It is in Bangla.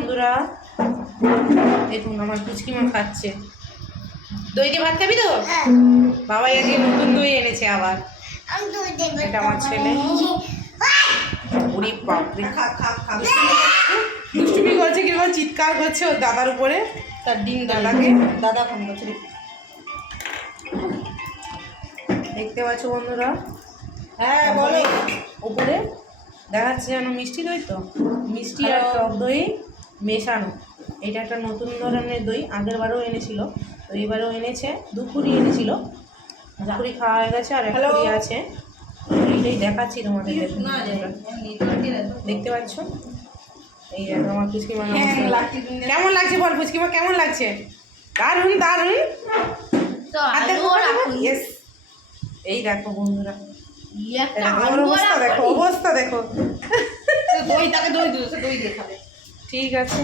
বন্ধুরা। দেখুন আমার পুচকিমা খাচ্ছে। দই দিয়ে ভাত খাবি তো? হ্যাঁ। বাবাই আজকে নতুন দই এনেছে আবার। এটা আমার ছেলে। বাপরে। দুষ্টুমি করছে কিংবা চিৎকার করছে ওর দাদার উপরে। তার ডিম দাদাকে। দাদা ফোন করছে দেখতে পাচ্ছ বন্ধুরা? হ্যাঁ বলো। উপরে। দেখাচ্ছে যেন মিষ্টি দই তো। মিষ্টি আর টক দই। মেশানো। এটা একটা নতুন ধরনের দই আগের বারও এনেছিল। তো এবারেও এনেছে দুপুরি এনেছিল। দুপুরি খাওয়া হয়ে গেছে আর একটা? আছে। এইটাই দেখাচ্ছি তোমাদের দেখতে পাচ্ছ? এই দেখো আমার পুচকিমা হ্যাঁ, কেমন লাগছে বল পুচকিমা কেমন লাগছে? দারুণ দারুণ এই দেখো বন্ধুরা। অবস্থা দেখো অবস্থা দেখো। দই তাকে দই দই দিয়ে খাবে। ঠিক আছে।